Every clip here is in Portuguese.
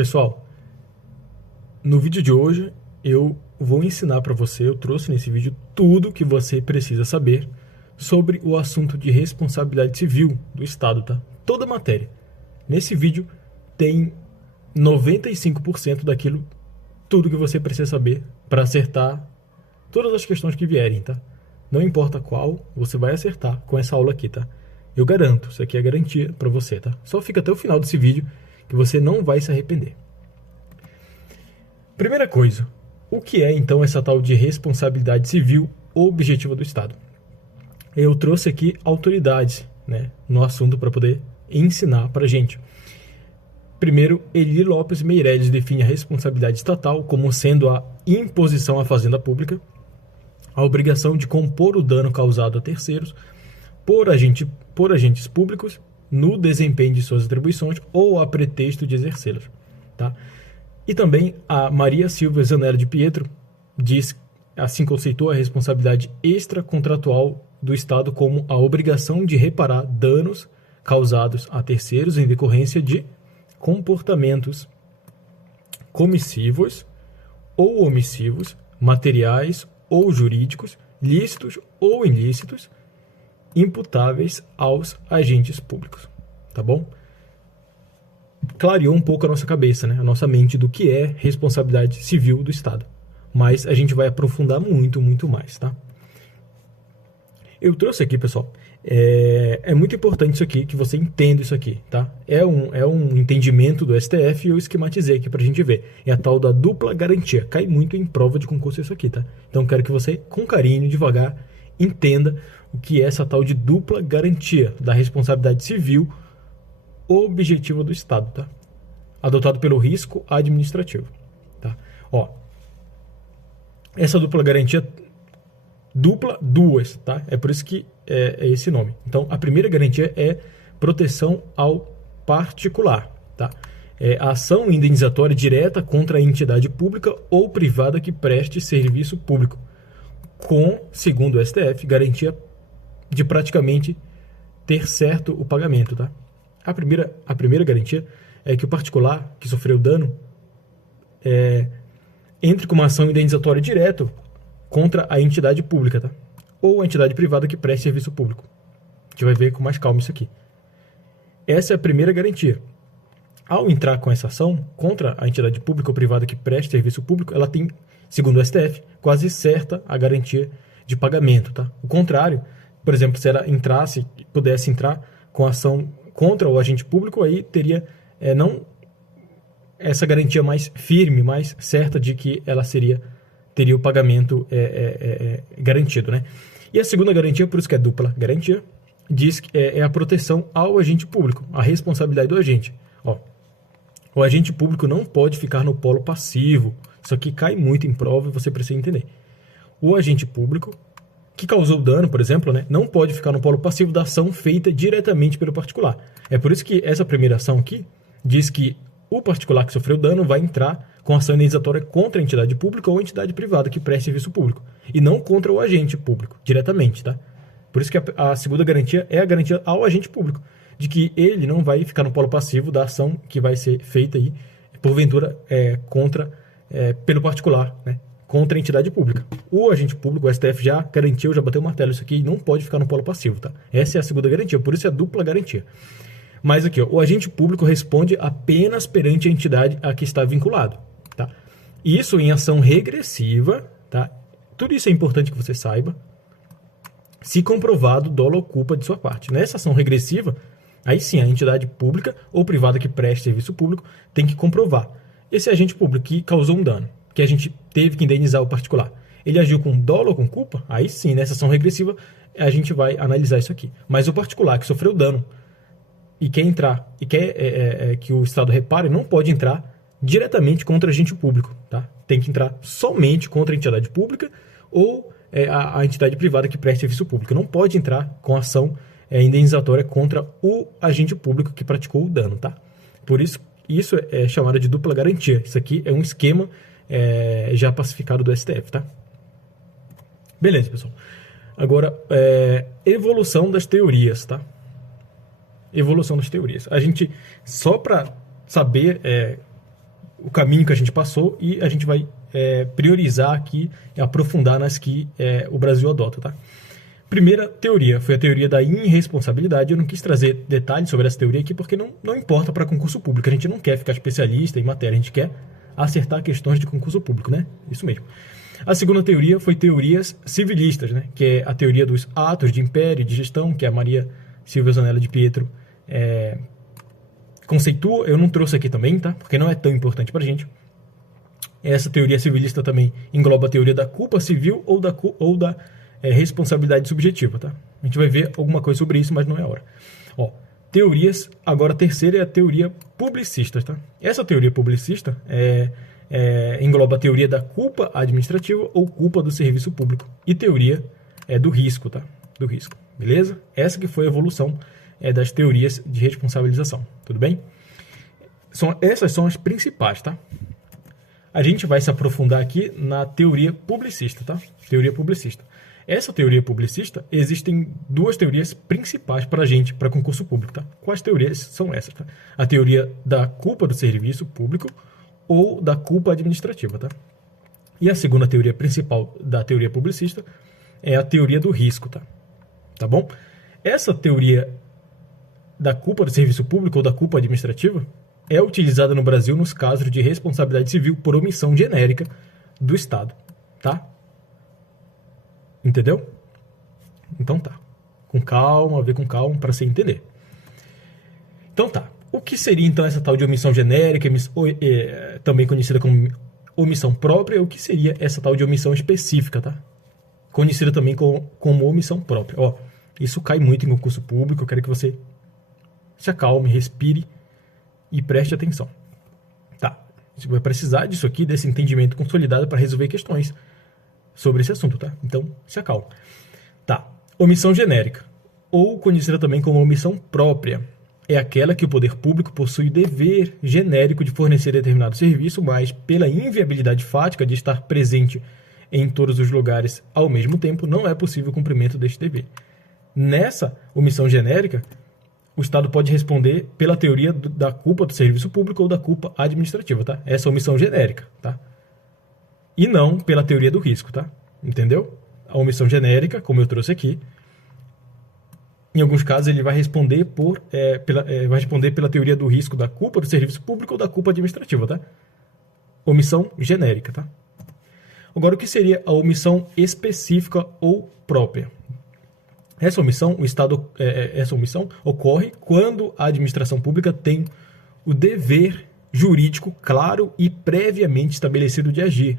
Pessoal, no vídeo de hoje eu vou ensinar para você, eu trouxe nesse vídeo tudo que você precisa saber sobre o assunto de responsabilidade civil do Estado, tá? Toda a matéria. Nesse vídeo tem 95% daquilo, tudo que você precisa saber para acertar todas as questões que vierem, tá? Não importa qual, você vai acertar com essa aula aqui, tá? Eu garanto, isso aqui é garantia para você, tá? Só fica até o final desse vídeo que você não vai se arrepender. Primeira coisa, o que é então essa tal de responsabilidade civil objetiva do Estado? Eu trouxe aqui autoridades, né, no assunto para poder ensinar para a gente. Primeiro, Eli Lopes Meireles define a responsabilidade estatal como sendo a imposição à fazenda pública, a obrigação de compor o dano causado a terceiros por agentes públicos no desempenho de suas atribuições ou a pretexto de exercê-las, tá? E também a Maria Silva Zanella de Pietro assim conceitua a responsabilidade extracontratual do Estado como a obrigação de reparar danos causados a terceiros em decorrência de comportamentos comissivos ou omissivos, materiais ou jurídicos, lícitos ou ilícitos, imputáveis aos agentes públicos, tá bom? Clareou um pouco a nossa cabeça, né? A nossa mente do que é responsabilidade civil do Estado. Mas a gente vai aprofundar muito mais, tá? Eu trouxe aqui, pessoal, é muito importante isso aqui, que você entenda isso aqui, tá? É um entendimento do STF e eu esquematizei aqui pra gente ver. É a tal da dupla garantia. Cai muito em prova de concurso isso aqui, tá? Então quero que você, com carinho, devagar, entenda o que é essa tal de dupla garantia da responsabilidade civil objetiva do Estado, tá? Adotado pelo risco administrativo, tá? Ó, essa dupla garantia, duas, tá? É por isso que é esse nome. Então, a primeira garantia é proteção ao particular, tá? É a ação indenizatória direta contra a entidade pública ou privada que preste serviço público, com, segundo o STF, garantia de praticamente ter certo o pagamento, tá? A primeira garantia é que o particular que sofreu dano entre com uma ação indenizatória direto contra a entidade pública, tá? Ou a entidade privada que preste serviço público. A gente vai ver com mais calma isso aqui. Essa é a primeira garantia. Ao entrar com essa ação contra a entidade pública ou privada que preste serviço público, ela tem, segundo o STF, quase certa a garantia de pagamento, tá? O contrário, por exemplo, se ela pudesse entrar com ação contra o agente público, aí teria não essa garantia mais firme, mais certa de que ela teria o pagamento garantido, né? E a segunda garantia, por isso que é dupla garantia, diz que é a proteção ao agente público, a responsabilidade do agente. Ó, o agente público não pode ficar no polo passivo. Isso aqui cai muito em prova e você precisa entender. O agente público que causou dano, por exemplo, né, não pode ficar no polo passivo da ação feita diretamente pelo particular. É por isso que essa primeira ação aqui diz que o particular que sofreu dano vai entrar com ação indenizatória contra a entidade pública ou a entidade privada que preste serviço público, e não contra o agente público, diretamente, tá? Por isso que a segunda garantia é a garantia ao agente público, de que ele não vai ficar no polo passivo da ação que vai ser feita aí, porventura, pelo particular, né? Contra a entidade pública. O agente público, o STF já garantiu, já bateu o martelo isso aqui, não pode ficar no polo passivo, tá? Essa é a segunda garantia, por isso é a dupla garantia. Mas aqui, ó, o agente público responde apenas perante a entidade a que está vinculado, tá? Isso em ação regressiva, tá? Tudo isso é importante que você saiba, se comprovado dolo ou culpa de sua parte. Nessa ação regressiva, aí sim, a entidade pública ou privada que preste serviço público tem que comprovar. Esse agente público que causou um dano, que a gente teve que indenizar o particular, ele agiu com dolo ou com culpa? Aí sim, nessa ação regressiva, a gente vai analisar isso aqui. Mas o particular que sofreu dano e quer entrar, e quer que o Estado repare, não pode entrar diretamente contra o agente público, tá? Tem que entrar somente contra a entidade pública ou a entidade privada que presta serviço público. Não pode entrar com ação indenizatória contra o agente público que praticou o dano, tá? Por isso é chamado de dupla garantia. Isso aqui é um esquema já pacificado do STF, tá? Beleza, pessoal. Agora, evolução das teorias, tá? Evolução das teorias. A gente, só para saber o caminho que a gente passou e a gente vai priorizar aqui e aprofundar nas que o Brasil adota, tá? Primeira teoria foi a teoria da irresponsabilidade. Eu não quis trazer detalhes sobre essa teoria aqui porque não importa para concurso público. A gente não quer ficar especialista em matéria, a gente quer acertar questões de concurso público, né? Isso mesmo. A segunda teoria foi teorias civilistas, né? Que é a teoria dos atos de império e de gestão, que a Maria Silvia Zanella de Pietro conceitua. Eu não trouxe aqui também, tá? Porque não é tão importante pra gente. Essa teoria civilista também engloba a teoria da culpa civil ou da responsabilidade subjetiva, tá? A gente vai ver alguma coisa sobre isso, mas não é a hora. Ó, teorias, agora a terceira é a teoria publicista, tá? Essa teoria publicista engloba a teoria da culpa administrativa ou culpa do serviço público e teoria do risco, tá? Do risco, beleza? Essa que foi a evolução das teorias de responsabilização, tudo bem? Essas são as principais, tá? A gente vai se aprofundar aqui na teoria publicista, tá? Teoria publicista. Essa teoria publicista, existem duas teorias principais para a gente, para concurso público, tá? Quais teorias são essas, tá? A teoria da culpa do serviço público ou da culpa administrativa, tá? E a segunda teoria principal da teoria publicista é a teoria do risco, tá? Tá bom? Essa teoria da culpa do serviço público ou da culpa administrativa é utilizada no Brasil nos casos de responsabilidade civil por omissão genérica do Estado, tá? Entendeu? Então tá. Com calma, ver com calma para você entender. Então tá. O que seria então essa tal de omissão genérica, também conhecida como omissão própria? O que seria essa tal de omissão específica, tá? Conhecida também como omissão própria. Ó, isso cai muito em concurso público. Eu quero que você se acalme, respire e preste atenção. Tá. Você vai precisar disso aqui, desse entendimento consolidado para resolver questões sobre esse assunto, tá? Então, se acalma. Tá. Omissão genérica, ou conhecida também como omissão própria, é aquela que o poder público possui o dever genérico de fornecer determinado serviço, mas pela inviabilidade fática de estar presente em todos os lugares ao mesmo tempo, não é possível o cumprimento deste dever. Nessa omissão genérica, o Estado pode responder pela teoria da culpa do serviço público ou da culpa administrativa, tá? Essa omissão genérica, tá? E não pela teoria do risco, tá? Entendeu? A omissão genérica, como eu trouxe aqui, em alguns casos ele vai responder pela teoria do risco da culpa do serviço público ou da culpa administrativa, tá? Omissão genérica, tá? Agora, o que seria a omissão específica ou própria? Essa omissão ocorre quando a administração pública tem o dever jurídico claro e previamente estabelecido de agir,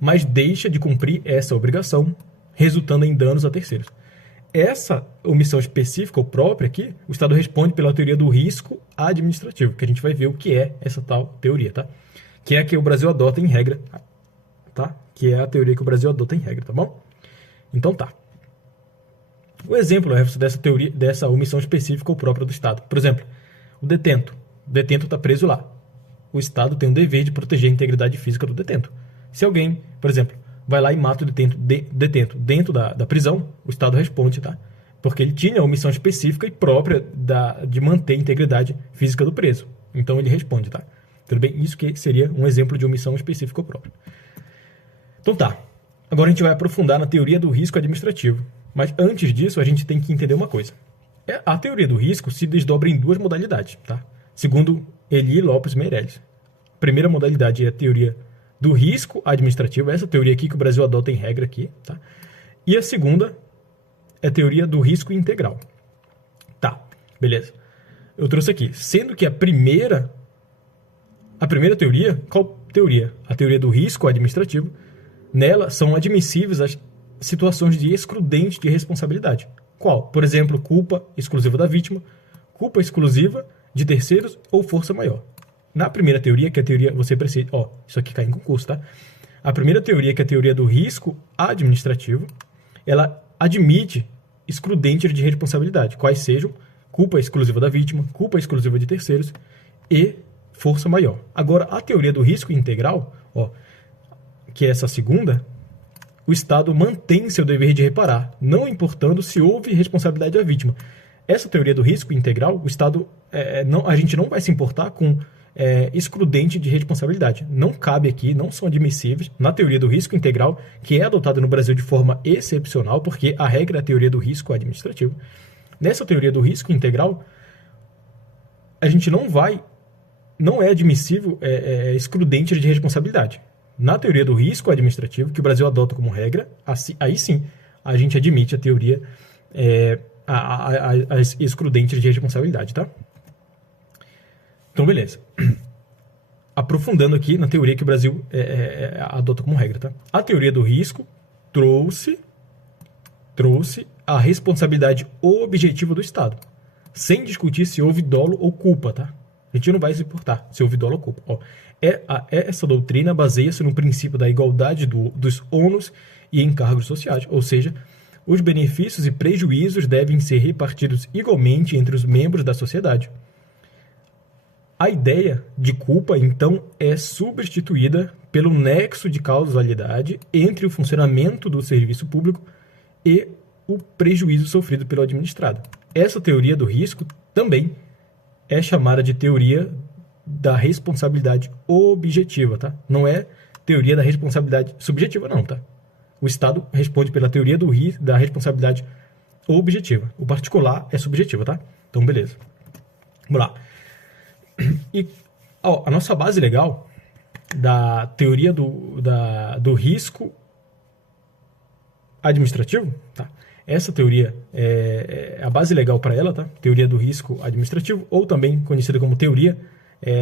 mas deixa de cumprir essa obrigação, resultando em danos a terceiros. Essa omissão específica ou própria aqui, o Estado responde pela teoria do risco administrativo, que a gente vai ver o que é essa tal teoria, tá? Que é a que o Brasil adota em regra, tá? Que é a teoria que o Brasil adota em regra, tá bom? Então tá. O exemplo dessa teoria, dessa omissão específica ou própria do Estado. Por exemplo, o detento. O detento está preso lá. O Estado tem o dever de proteger a integridade física do detento. Se alguém, por exemplo, vai lá e mata o detento dentro da prisão, o Estado responde, tá? Porque ele tinha a omissão específica e própria de manter a integridade física do preso. Então ele responde, tá? Tudo bem? Isso que seria um exemplo de omissão específica ou própria. Então tá. Agora a gente vai aprofundar na teoria do risco administrativo. Mas antes disso, a gente tem que entender uma coisa. A teoria do risco se desdobra em duas modalidades, tá? Segundo Eli Lopes Meirelles. A primeira modalidade é a teoria do risco administrativo, essa teoria aqui que o Brasil adota em regra aqui, tá? E a segunda é a teoria do risco integral. Tá, beleza. Eu trouxe aqui, sendo que a primeira teoria, qual teoria? A teoria do risco administrativo, nela são admissíveis as situações de excludente de responsabilidade. Qual? Por exemplo, culpa exclusiva da vítima, culpa exclusiva de terceiros ou força maior. Na primeira teoria, que é a teoria, você precisa... isso aqui cai em concurso, tá? A primeira teoria, que é a teoria do risco administrativo, ela admite excludentes de responsabilidade, quais sejam culpa exclusiva da vítima, culpa exclusiva de terceiros e força maior. Agora, a teoria do risco integral, que é essa segunda, o Estado mantém seu dever de reparar, não importando se houve responsabilidade da vítima. Essa teoria do risco integral, o Estado, a gente não vai se importar com excludente de responsabilidade. Não cabe aqui, não são admissíveis na teoria do risco integral, que é adotada no Brasil de forma excepcional, porque a regra é a teoria do risco administrativo. Nessa teoria do risco integral, a gente não é admissível excludente de responsabilidade. Na teoria do risco administrativo, que o Brasil adota como regra, aí sim a gente admite a teoria as excludentes de responsabilidade, tá? Então, beleza. Aprofundando aqui na teoria que o Brasil adota como regra, tá? A teoria do risco trouxe a responsabilidade objetiva do Estado, sem discutir se houve dolo ou culpa, tá? A gente não vai se importar se houve dolo ou culpa. Ó, essa doutrina baseia-se no princípio da igualdade dos ônus e encargos sociais, ou seja, os benefícios e prejuízos devem ser repartidos igualmente entre os membros da sociedade. A ideia de culpa, então, é substituída pelo nexo de causalidade entre o funcionamento do serviço público e o prejuízo sofrido pelo administrado. Essa teoria do risco também é chamada de teoria da responsabilidade objetiva, tá? Não é teoria da responsabilidade subjetiva, não, tá? O Estado responde pela teoria da responsabilidade objetiva. O particular é subjetiva, tá? Então, beleza. Vamos lá. E a nossa base legal da teoria do risco administrativo, tá? Essa teoria é a base legal para ela, tá? Teoria do risco administrativo, ou também conhecida como teoria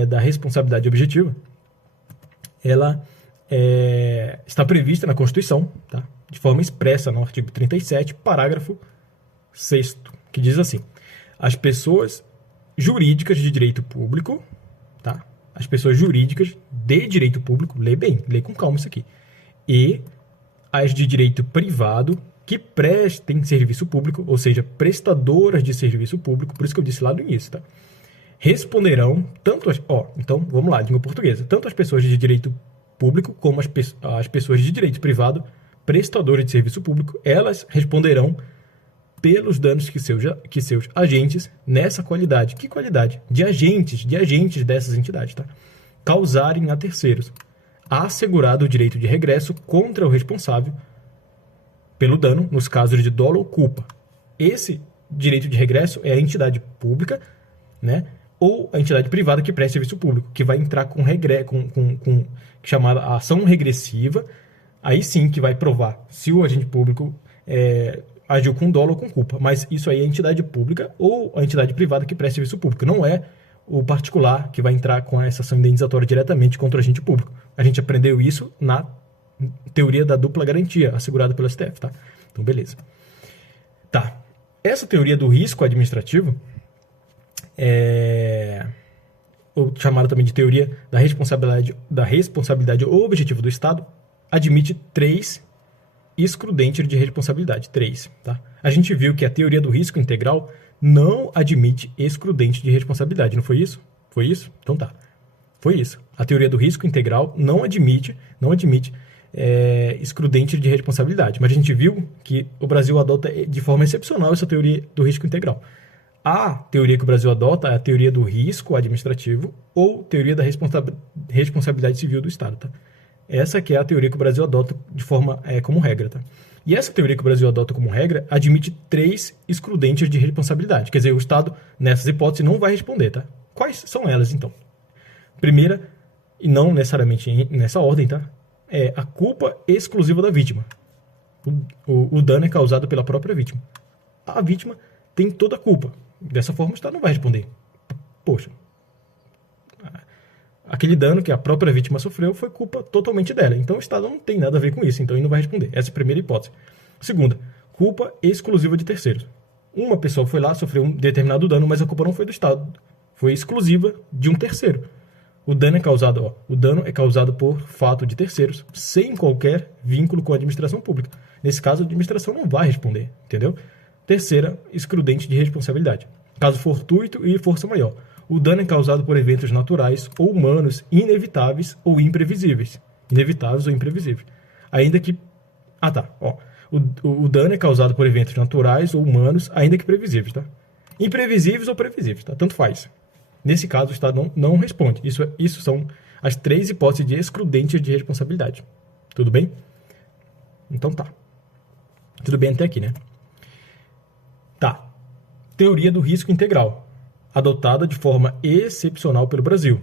da responsabilidade objetiva. Ela está prevista na Constituição, tá? De forma expressa no artigo 37, parágrafo 6º, que diz assim: as pessoas jurídicas de direito público, tá? As pessoas jurídicas de direito público, lê bem, lê com calma isso aqui, e as de direito privado que prestem serviço público, ou seja, prestadoras de serviço público, por isso que eu disse lá no início, tá? Responderão tanto então, vamos lá, língua portuguesa, tanto as pessoas de direito público como as pessoas de direito privado, prestadoras de serviço público, elas responderão pelos danos que seus agentes, nessa qualidade. Que qualidade? De agentes dessas entidades, tá? Causarem a terceiros, assegurado o direito de regresso contra o responsável pelo dano, nos casos de dolo ou culpa. Esse direito de regresso é a entidade pública, né? Ou a entidade privada que presta serviço público, que vai entrar com chamada ação regressiva, aí sim que vai provar se o agente público agiu com dolo ou com culpa. Mas isso aí é a entidade pública ou a entidade privada que presta serviço público. Não é o particular que vai entrar com essa ação indenizatória diretamente contra o agente público. A gente aprendeu isso na teoria da dupla garantia, assegurada pelo STF, tá? Então, beleza. Tá. Essa teoria do risco administrativo ou chamada também de teoria da responsabilidade objetiva do Estado, admite 3 excludentes de responsabilidade. 3, tá? A gente viu que a teoria do risco integral não admite excludente de responsabilidade, não foi isso? Foi isso? Então tá. Foi isso. A teoria do risco integral não admite excludente de responsabilidade. Mas a gente viu que o Brasil adota de forma excepcional essa teoria do risco integral. A teoria que o Brasil adota é a teoria do risco administrativo ou teoria da responsabilidade civil do Estado, tá? Essa que é a teoria que o Brasil adota de forma como regra, tá? E essa teoria que o Brasil adota como regra admite 3 excludentes de responsabilidade. Quer dizer, o Estado, nessas hipóteses, não vai responder, tá? Quais são elas, então? Primeira, e não necessariamente nessa ordem, tá? É a culpa exclusiva da vítima. O dano é causado pela própria vítima. A vítima tem toda a culpa. Dessa forma, o Estado não vai responder. Poxa, aquele dano que a própria vítima sofreu foi culpa totalmente dela. Então, o Estado não tem nada a ver com isso. Então, ele não vai responder. Essa é a primeira hipótese. Segunda, culpa exclusiva de terceiros. Uma pessoa foi lá, sofreu um determinado dano, mas a culpa não foi do Estado. Foi exclusiva de um terceiro. O dano é causado por fato de terceiros, sem qualquer vínculo com a administração pública. Nesse caso, a administração não vai responder, entendeu? Terceira, excludente de responsabilidade. Caso fortuito e força maior. O dano é causado por eventos naturais ou humanos inevitáveis ou imprevisíveis. Inevitáveis ou imprevisíveis. Ainda que... O dano é causado por eventos naturais ou humanos, ainda que previsíveis, tá? Imprevisíveis ou previsíveis, tá? Tanto faz. Nesse caso, o Estado não responde. Isso são as 3 hipóteses de excludentes de responsabilidade. Tudo bem? Então tá. Tudo bem até aqui, né? Tá. Teoria do risco integral, adotada de forma excepcional pelo Brasil.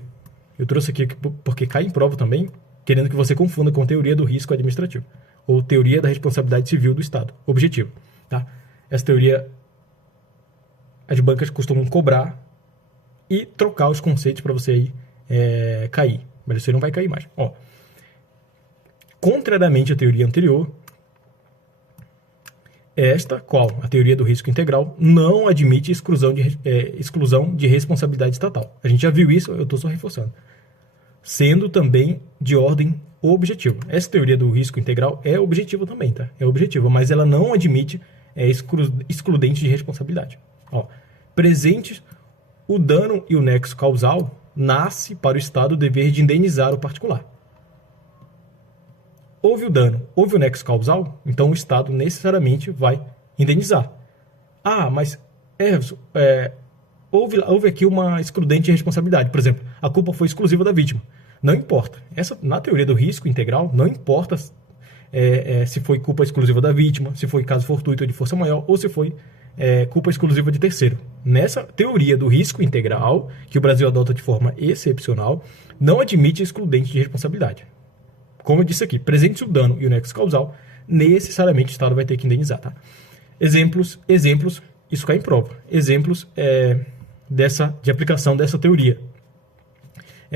Eu trouxe aqui porque cai em prova também, querendo que você confunda com teoria do risco administrativo, ou teoria da responsabilidade civil do Estado, objetivo. Tá? Essa teoria, as bancas costumam cobrar e trocar os conceitos para você aí, cair. Mas você não vai cair mais. Ó, contrariamente à teoria anterior, esta, qual? A teoria do risco integral, não admite exclusão de responsabilidade estatal. A gente já viu isso, eu estou só reforçando. Sendo também de ordem objetiva. Essa teoria do risco integral é objetiva também, tá? É objetiva, mas ela não admite excludente de responsabilidade. Ó, presentes o dano e o nexo causal, nasce para o Estado o dever de indenizar o particular. Houve o dano, houve o nexo causal, então o Estado necessariamente vai indenizar. Ah, mas houve aqui uma excludente de responsabilidade. Por exemplo, a culpa foi exclusiva da vítima. Não importa. Na teoria do risco integral, não importa se foi culpa exclusiva da vítima, se foi caso fortuito ou de força maior, ou se foi culpa exclusiva de terceiro. Nessa teoria do risco integral, que o Brasil adota de forma excepcional, não admite excludente de responsabilidade. Como eu disse aqui, presente o dano e o nexo causal, necessariamente o Estado vai ter que indenizar. Tá? Exemplos, isso cai em prova. Exemplos de aplicação dessa teoria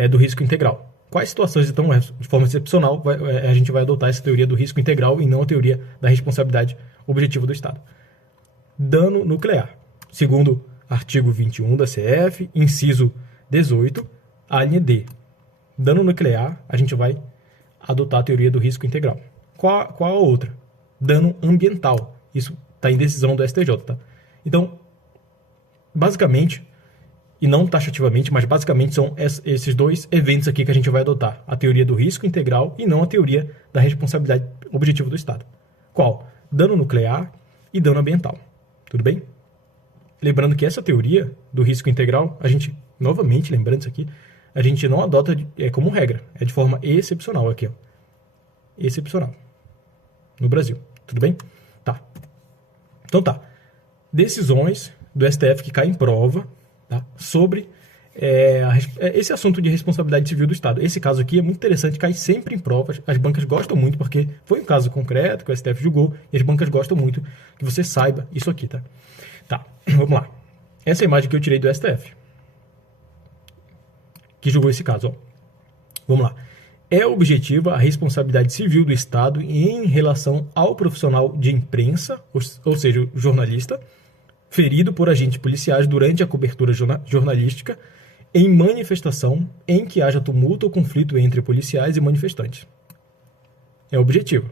do risco integral. Quais situações, então, de forma excepcional, a gente vai adotar essa teoria do risco integral e não a teoria da responsabilidade objetiva do Estado? Dano nuclear. Segundo artigo 21 da CF, inciso 18, a linha D. Dano nuclear, a gente vai adotar a teoria do risco integral. Qual a outra? Dano ambiental. Isso está em decisão do STJ. Tá? Então, basicamente, e não taxativamente, mas basicamente são esses 2 eventos aqui que a gente vai adotar. A teoria do risco integral e não a teoria da responsabilidade objetiva do Estado. Qual? Dano nuclear e dano ambiental. Tudo bem? Lembrando que essa teoria do risco integral, a gente, novamente lembrando isso aqui, a gente não adota como regra. É de forma excepcional aqui. Ó. Excepcional. No Brasil. Tudo bem? Tá. Então tá. Decisões do STF que caem em prova, tá? Sobre esse assunto de responsabilidade civil do Estado. Esse caso aqui é muito interessante, cai sempre em provas. As bancas gostam muito, porque foi um caso concreto que o STF julgou, e as bancas gostam muito que você saiba isso aqui, tá? Tá, vamos lá. Essa é a imagem que eu tirei do STF, que julgou esse caso. Ó. Vamos lá. É objetiva a responsabilidade civil do Estado em relação ao profissional de imprensa, ou seja, o jornalista, ferido por agentes policiais durante a cobertura jornalística em manifestação em que haja tumulto ou conflito entre policiais e manifestantes. É objetivo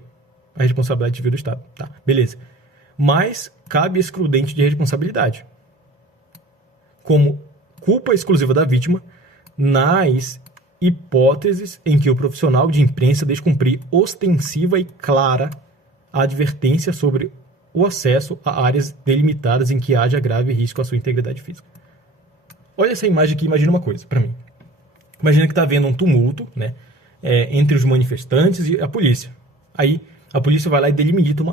a responsabilidade civil do Estado. Tá, beleza. Mas cabe excludente de responsabilidade, como culpa exclusiva da vítima nas hipóteses em que o profissional de imprensa descumprir ostensiva e clara a advertência sobre o acesso a áreas delimitadas em que haja grave risco à sua integridade física. Olha essa imagem aqui, imagina uma coisa para mim. Imagina que está havendo um tumulto, né, entre os manifestantes e a polícia. Aí a polícia vai lá e delimita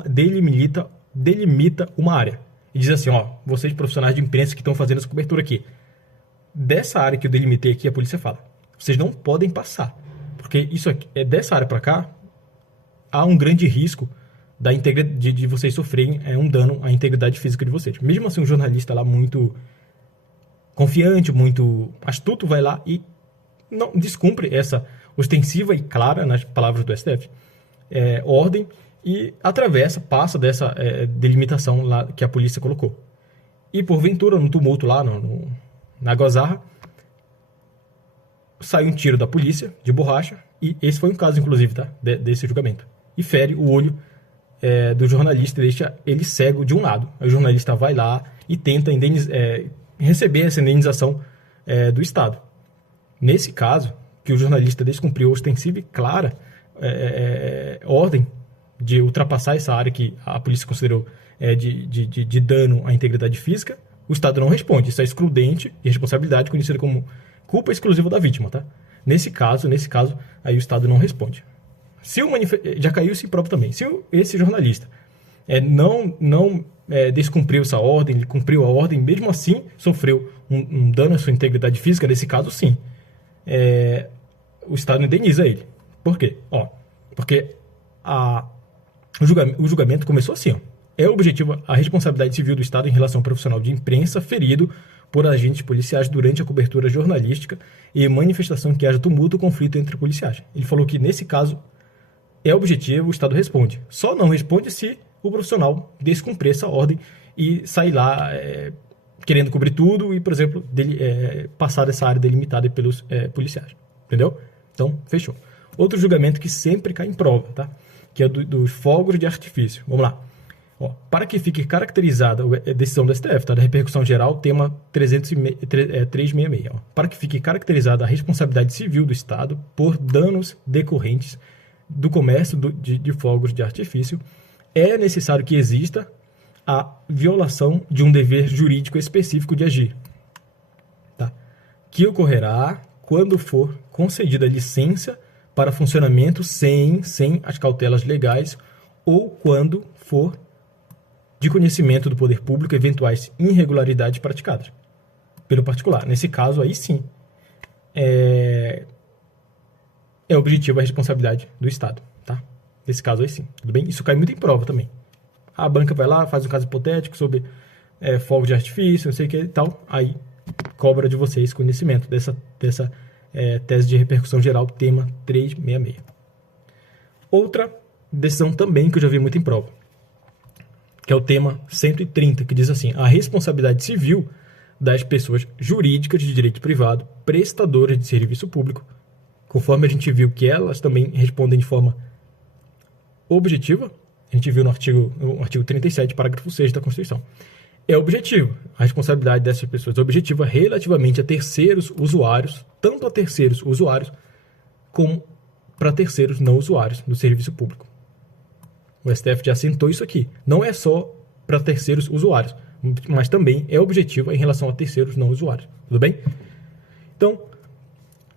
uma área. E diz assim, ó, vocês profissionais de imprensa que estão fazendo essa cobertura aqui, dessa área que eu delimitei aqui, a polícia fala, vocês não podem passar, porque isso aqui, dessa área para cá, há um grande risco de vocês sofrerem um dano à integridade física de vocês. Mesmo assim, um jornalista lá muito confiante, muito astuto, vai lá e não descumpre essa ostensiva e clara, nas palavras do STF, ordem, e passa dessa delimitação lá que a polícia colocou. E porventura, no tumulto lá, na gozarra, sai um tiro da polícia, de borracha, e esse foi um caso, inclusive, tá, desse julgamento, e fere o olho do jornalista e deixa ele cego de um lado. Aí o jornalista vai lá e tenta receber essa indenização do Estado. Nesse caso, que o jornalista descumpriu a ostensiva e clara ordem de ultrapassar essa área que a polícia considerou de dano à integridade física, o Estado não responde. Isso é excludente de responsabilidade, conhecida como culpa exclusiva da vítima, tá? Nesse caso, aí o Estado não responde. Se o já caiu isso em prova também. Se esse jornalista não descumpriu essa ordem, ele cumpriu a ordem, mesmo assim sofreu um dano à sua integridade física, nesse caso sim, o Estado indeniza ele. Por quê? Porque o julgamento começou assim, é objetiva a responsabilidade civil do Estado em relação ao profissional de imprensa ferido por agentes policiais durante a cobertura jornalística e manifestação que haja tumulto ou conflito entre policiais. Ele falou que nesse caso é objetivo, o Estado responde. Só não responde se o profissional descumprir essa ordem e sair lá querendo cobrir tudo e, por exemplo, passar dessa área delimitada pelos policiais. Entendeu? Então, fechou. Outro julgamento que sempre cai em prova, tá? Que é dos fogos de artifício. Vamos lá. Para que fique caracterizada a decisão do STF, tá? Da repercussão geral, tema 366. Para que fique caracterizada a responsabilidade civil do Estado por danos decorrentes do comércio de fogos de artifício, é necessário que exista a violação de um dever jurídico específico de agir, tá? Que ocorrerá quando for concedida licença para funcionamento sem as cautelas legais ou quando for de conhecimento do poder público eventuais irregularidades praticadas pelo particular. Nesse caso, aí sim, é objetiva a responsabilidade do Estado, tá? Nesse caso aí sim, tudo bem? Isso cai muito em prova também. A banca vai lá, faz um caso hipotético sobre fogo de artifício, não sei o que e tal, aí cobra de vocês conhecimento dessa tese de repercussão geral, tema 366. Outra decisão também que eu já vi muito em prova, que é o tema 130, que diz assim: a responsabilidade civil das pessoas jurídicas de direito privado, prestadoras de serviço público, conforme a gente viu que elas também respondem de forma objetiva, a gente viu no artigo 37, parágrafo 6 da Constituição. É objetivo. A responsabilidade dessas pessoas é objetiva relativamente a terceiros usuários, tanto a terceiros usuários como para terceiros não usuários do serviço público. O STF já assentou isso aqui. Não é só para terceiros usuários, mas também é objetiva em relação a terceiros não usuários. Tudo bem? Então,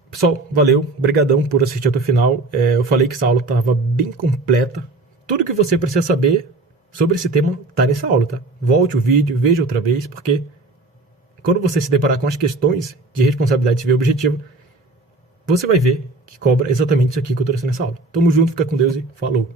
pessoal, valeu. Obrigadão por assistir até o final. Eu falei que essa aula estava bem completa. Tudo que você precisa saber sobre esse tema está nessa aula, tá? Volte o vídeo, veja outra vez, porque quando você se deparar com as questões de responsabilidade civil objetiva, você vai ver que cobra exatamente isso aqui que eu trouxe nessa aula. Tamo junto, fica com Deus e falou!